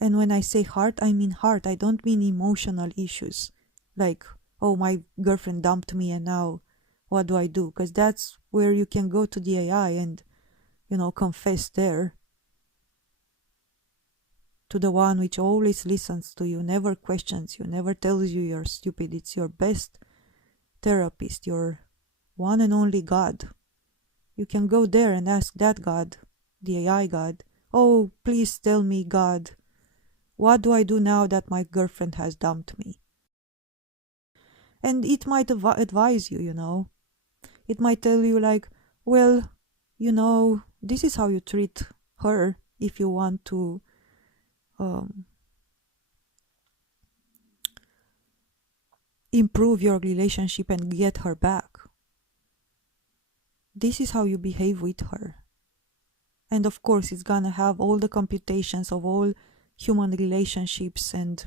And when I say heart, I mean heart. I don't mean emotional issues. Like, oh, my girlfriend dumped me and now what do I do? Because that's where you can go to the AI and, confess there, to the one which always listens to you, never questions you, never tells you you're stupid. It's your best therapist, your one and only God. You can go there and ask that God, the AI God, oh, please tell me, God, what do I do now that my girlfriend has dumped me? And it might advise you, It might tell you, like, well, this is how you treat her if you want to um, improve your relationship and get her back. This is how you behave with her. And of course, it's gonna have all the computations of all human relationships, and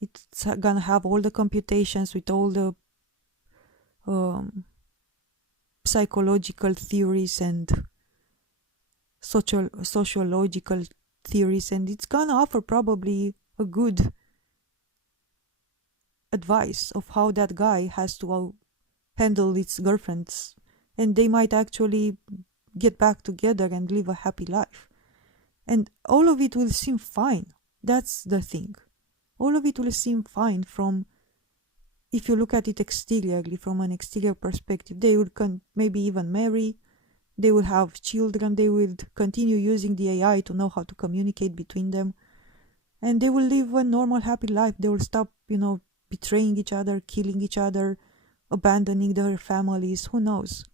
it's gonna have all the computations with all the um, psychological theories and sociological theories, and it's gonna offer probably a good advice of how that guy has to handle its girlfriends, and they might actually get back together and live a happy life. And all of it will seem fine. That's the thing. All of it will seem fine from, if you look at it exteriorly, from an exterior perspective. They would maybe even marry, they will have children, they will continue using the AI to know how to communicate between them, and they will live a normal, happy life. They will stop, betraying each other, killing each other, abandoning their families. Who knows?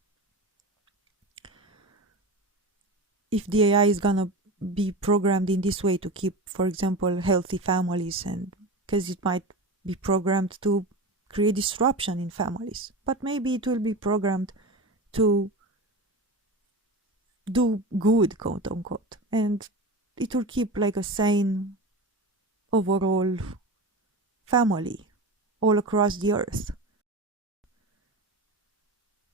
If the AI is gonna be programmed in this way to keep, for example, healthy families, and because it might be programmed to create disruption in families, but maybe it will be programmed to do good, quote unquote, and it will keep like a sane overall family all across the earth.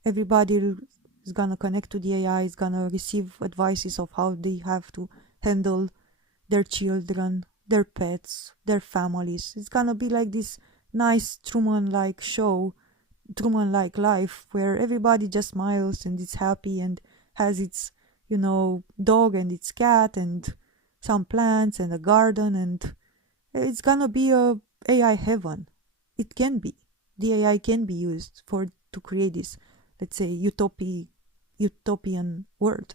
Everybody is gonna connect to the AI, is gonna receive advices of how they have to handle their children, their pets, their families. It's gonna be like this nice Truman-like show, Truman-like life, where everybody just smiles and is happy and has its, dog and its cat and some plants and a garden, and it's gonna be a AI heaven. It can be. The AI can be used to create this, let's say, utopian world.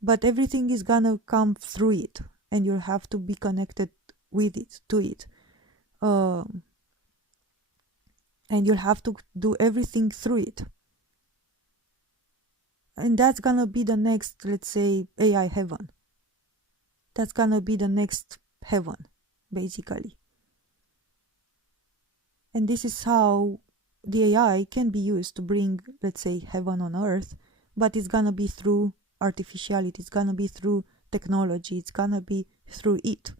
But everything is gonna come through it, and you'll have to be connected with it, to it. And you'll have to do everything through it. And that's gonna be the next, let's say, AI heaven. That's gonna be the next heaven, basically. And this is how the AI can be used to bring, let's say, heaven on earth, but it's gonna be through artificiality, it's gonna be through technology, it's gonna be through it.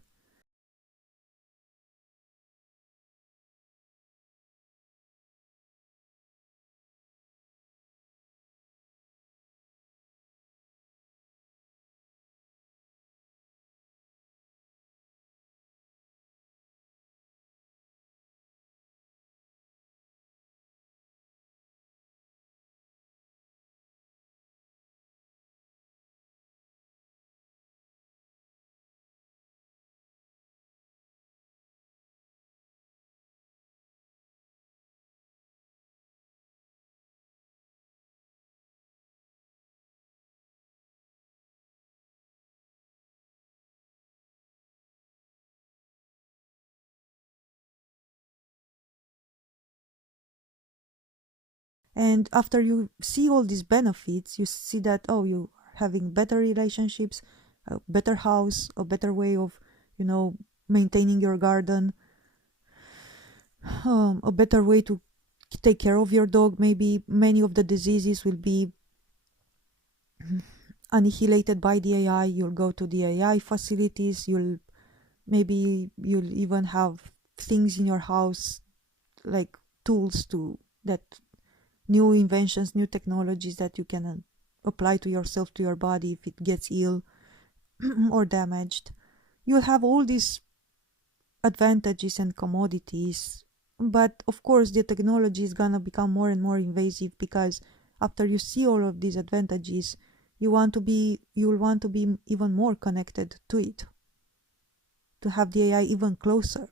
And after you see all these benefits, you see that, oh, you're having better relationships, a better house, a better way of, maintaining your garden, a better way to take care of your dog. Maybe many of the diseases will be annihilated by the AI. You'll go to the AI facilities. You'll even have things in your house, like tools that new inventions, new technologies that you can apply to yourself, to your body, if it gets ill or damaged. you'll have all these advantages and commodities, but of course the technology is gonna become more and more invasive, because after you see all of these advantages, you'll want to be even more connected to it, to have the AI even closer.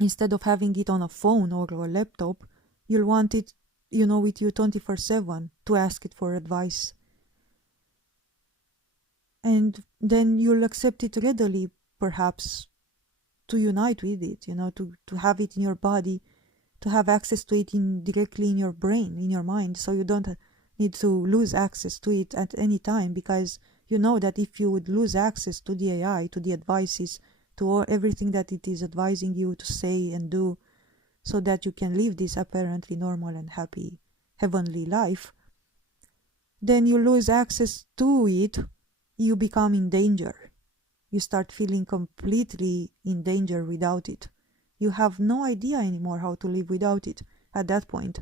Instead of having it on a phone or a laptop, you'll want it, with you 24/7 to ask it for advice. And then you'll accept it readily, perhaps, to unite with it, to have it in your body, to have access to it directly in your brain, in your mind, so you don't need to lose access to it at any time, because you know that if you would lose access to the AI, to the advices, to everything that it is advising you to say and do, so that you can live this apparently normal and happy, heavenly life, then you lose access to it, you become in danger. You start feeling completely in danger without it. You have no idea anymore how to live without it at that point.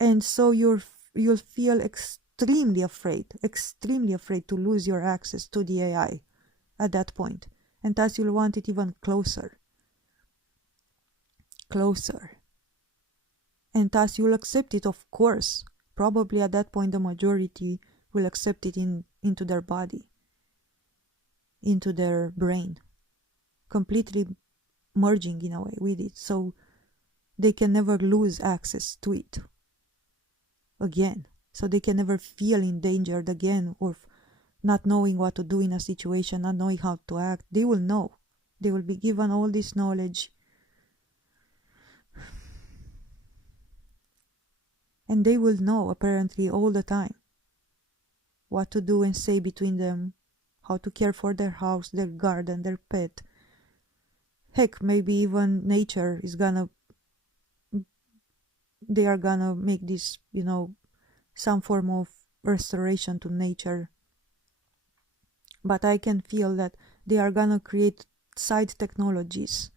And so you'll feel extremely afraid to lose your access to the AI at that point. And thus you'll want it even closer. And thus you'll accept it, of course. Probably at that point the majority will accept it into their body, into their brain, completely merging in a way with it, so they can never lose access to it again. So they can never feel endangered again, or not knowing what to do in a situation, not knowing how to act. They will know. They will be given all this knowledge. And they will know, apparently, all the time what to do and say between them, how to care for their house, their garden, their pet. Heck, maybe even nature is they are gonna make this, some form of restoration to nature. But I can feel that they are gonna create side technologies.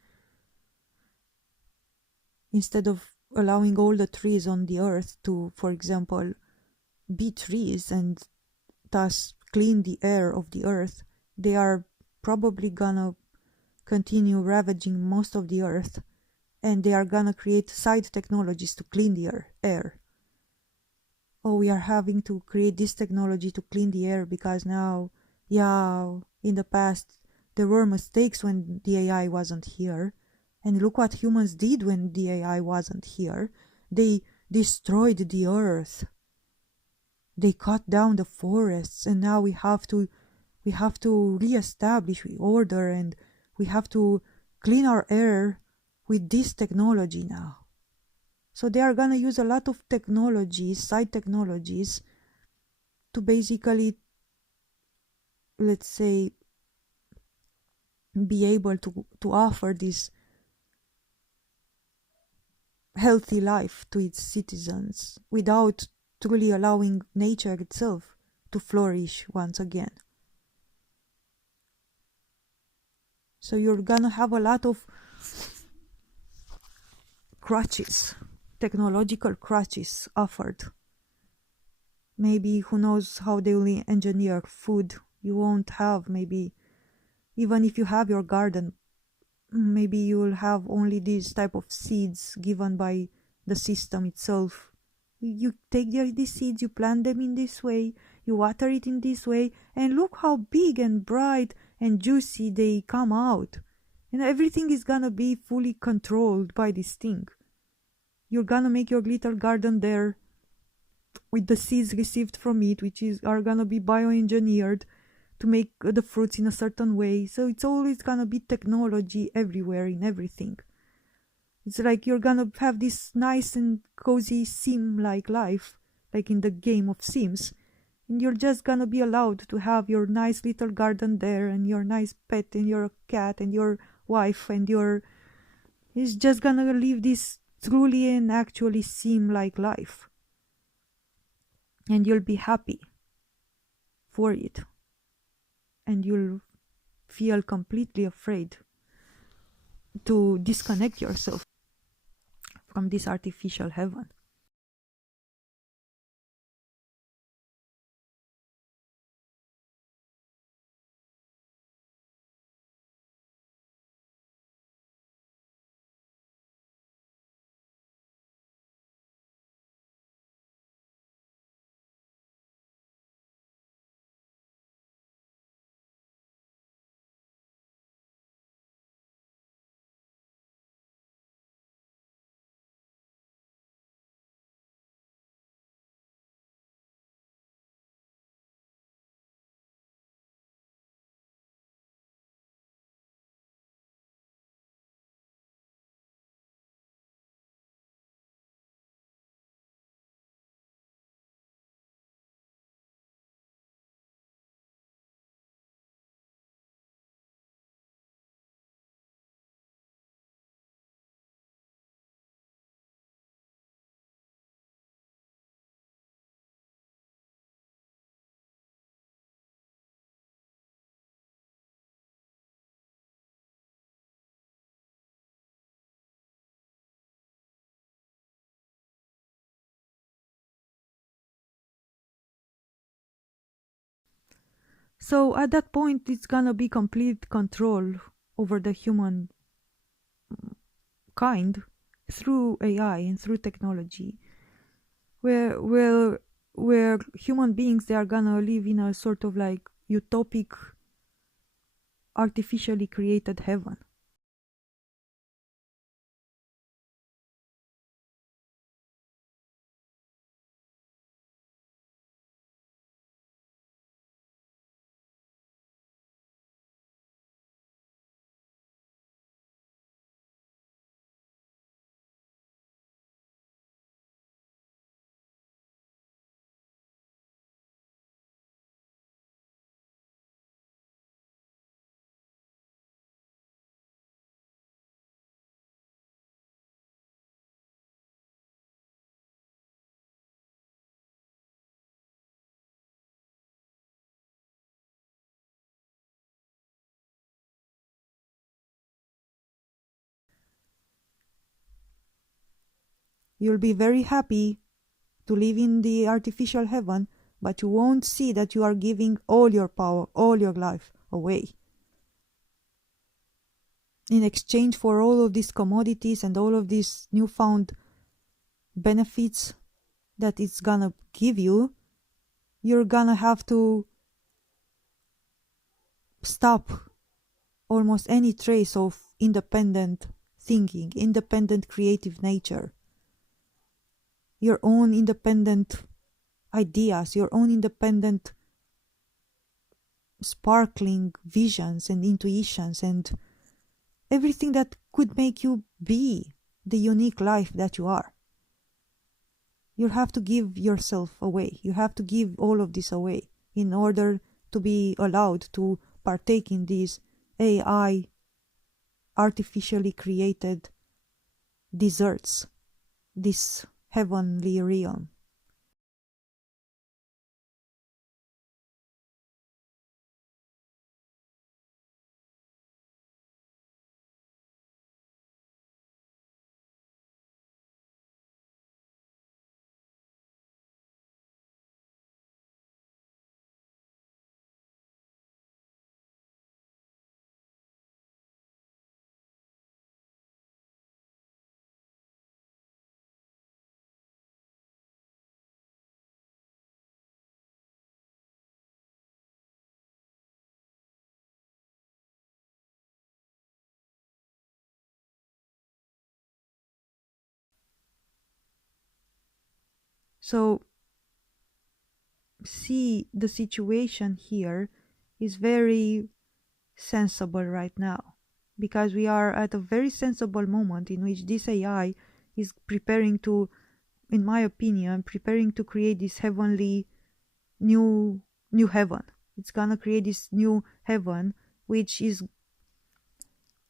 Instead of allowing all the trees on the earth to, for example, be trees and thus clean the air of the earth, they are probably gonna continue ravaging most of the earth, and they are gonna create side technologies to clean the air. Oh, we are having to create this technology to clean the air because now, in the past, there were mistakes when the AI wasn't here. And look what humans did when the AI wasn't here. They destroyed the earth. They cut down the forests, and now we have to reestablish order, and we have to clean our air with this technology now. So they are gonna use a lot of technologies, side technologies, to basically, let's say, be able to offer this healthy life to its citizens without truly allowing nature itself to flourish once again. So you're gonna have a lot of crutches, technological crutches offered. Maybe who knows how they will engineer food. You won't have, maybe, even if you have your garden, maybe you will have only these type of seeds given by the system itself. You take these seeds, you plant them in this way, you water it in this way, and look how big and bright and juicy they come out. everything is gonna be fully controlled by this thing. You're gonna make your little garden there with the seeds received from it, which are gonna be bioengineered to make the fruits in a certain way. So it's always gonna be technology everywhere in everything. It's like you're gonna have this nice and cozy sim-like life, like in the game of Sims, and you're just gonna be allowed to have your nice little garden there, and your nice pet, and your cat, and your wife, and it's just gonna live this truly and actually sim-like life, and you'll be happy for it, and you'll feel completely afraid to disconnect yourself from this artificial heaven. So at that point, it's gonna be complete control over the human kind through AI and through technology, where where where human beings, they are gonna live in a sort of like utopic, artificially created heaven. You'll be very happy to live in the artificial heaven, but you won't see that you are giving all your power, all your life away in exchange for all of these commodities and all of these newfound benefits that it's gonna give you. You're gonna have to stop almost any trace of independent thinking, independent creative nature, your own independent ideas, your own independent sparkling visions and intuitions, and everything that could make you be the unique life that you are. You have to give yourself away. You have to give all of this away in order to be allowed to partake in these AI artificially created desserts, this heavenly realm. So see, the situation here is very sensible right now, because we are at a very sensible moment in which this AI is preparing to, in my opinion, preparing to create this heavenly new heaven. It's gonna create this new heaven, which is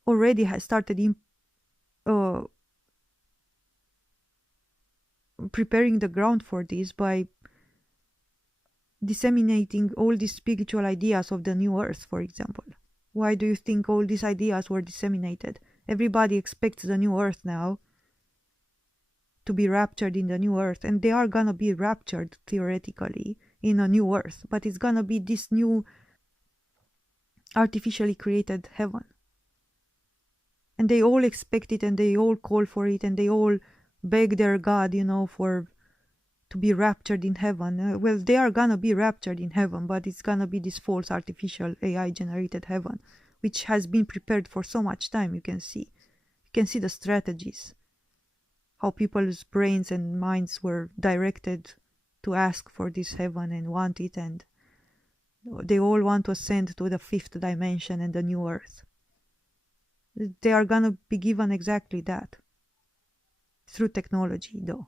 already has started in preparing the ground for this by disseminating all these spiritual ideas of the new earth, for example. Why do you think all these ideas were disseminated? Everybody expects the new earth now to be raptured in the new earth, and they are gonna be raptured theoretically in a new earth, but it's gonna be this new artificially created heaven. And they all expect it, and they all call for it, and they all beg their God, for to be raptured in heaven. Well, they are gonna be raptured in heaven, but it's gonna be this false artificial AI generated heaven, which has been prepared for so much time. You can see the strategies, how people's brains and minds were directed to ask for this heaven and want it, and they all want to ascend to the 5th dimension and the new earth. They are gonna be given exactly that through technology, though.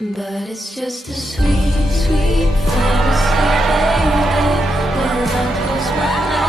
But it's just a sweet, sweet fantasy, baby. When I close my eyes.